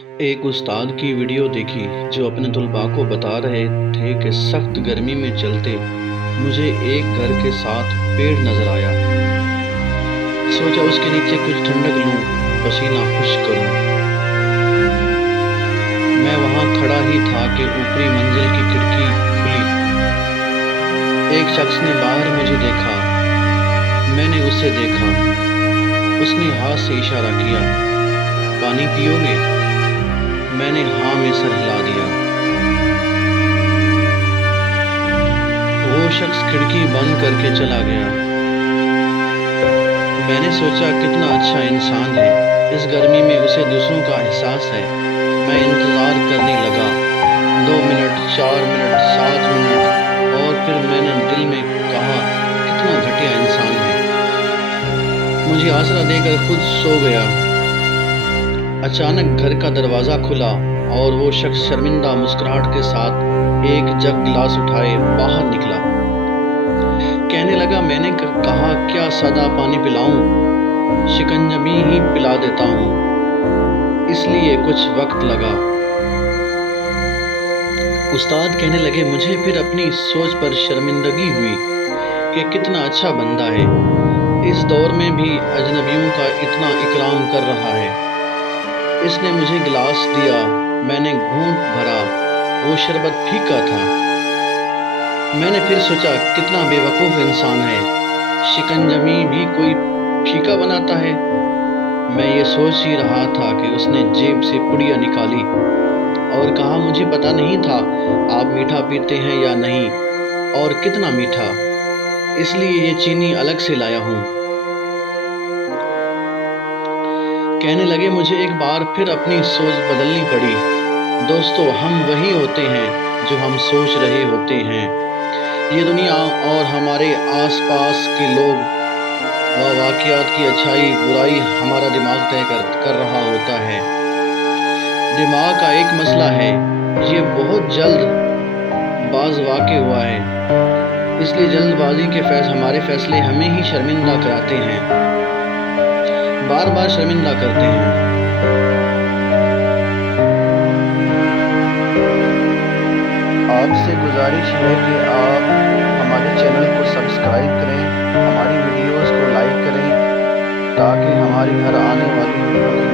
एक उस्ताद की वीडियो देखी जो अपने तलबा को बता रहे थे कि सख्त गर्मी में चलते मुझे एक घर के साथ पेड़ नजर आया। सोचा उसके नीचे कुछ ठंडक लूं, पसीना खुश्क करूं। मैं वहां खड़ा ही था कि ऊपरी मंजिल की खिड़की खुली। एक शख्स ने बाहर मुझे देखा, मैंने उसे देखा। उसने हाथ से इशारा किया, पानी पियोगे? मैंने हाँ में सर हिला दिया। वो शख्स खिड़की बंद करके चला गया। मैंने सोचा कितना अच्छा इंसान है, इस गर्मी में उसे दूसरों का एहसास है। मैं इंतज़ार करने लगा, 2 मिनट, 4 मिनट, 7 मिनट, और फिर मैंने दिल में कहा कितना घटिया इंसान है। मुझे आसरा देकर खुद सो गया। अचानक घर का दरवाज़ा खुला और वो शख्स शर्मिंदा मुस्कुराहट के साथ एक जग गिलास उठाए बाहर निकला। कहने लगा, मैंने कहा क्या सादा पानी पिलाऊं? शिकंजबी ही पिला देता हूँ, इसलिए कुछ वक्त लगा। उस्ताद कहने लगे, मुझे फिर अपनी सोच पर शर्मिंदगी हुई कि कितना अच्छा बंदा है, इस दौर में भी अजनबियों का इतना इकराम कर रहा है। इसने मुझे गिलास दिया, मैंने घूंट भरा, वो शरबत फीका था। मैंने फिर सोचा कितना बेवकूफ़ इंसान है, शिकंजमी भी कोई फीका बनाता है। मैं ये सोच ही रहा था कि उसने जेब से पुड़िया निकाली और कहा, मुझे पता नहीं था आप मीठा पीते हैं या नहीं, और कितना मीठा, इसलिए ये चीनी अलग से लाया हूँ। कहने लगे, मुझे एक बार फिर अपनी सोच बदलनी पड़ी। दोस्तों, हम वही होते हैं जो हम सोच रहे होते हैं। ये दुनिया और हमारे आसपास के लोग व वाक़यात की अच्छाई बुराई हमारा दिमाग तय कर रहा होता है। दिमाग का एक मसला है, ये बहुत जल्द बाज़ वाक़ हुआ है, इसलिए जल्दबाजी के हमारे फ़ैसले हमें ही शर्मिंदा कराते हैं, बार बार शर्मिंदा करते हैं। आपसे गुजारिश है कि आप हमारे चैनल को सब्सक्राइब करें, हमारी वीडियोस को लाइक करें, ताकि हमारी हर आने वाली वीडियो की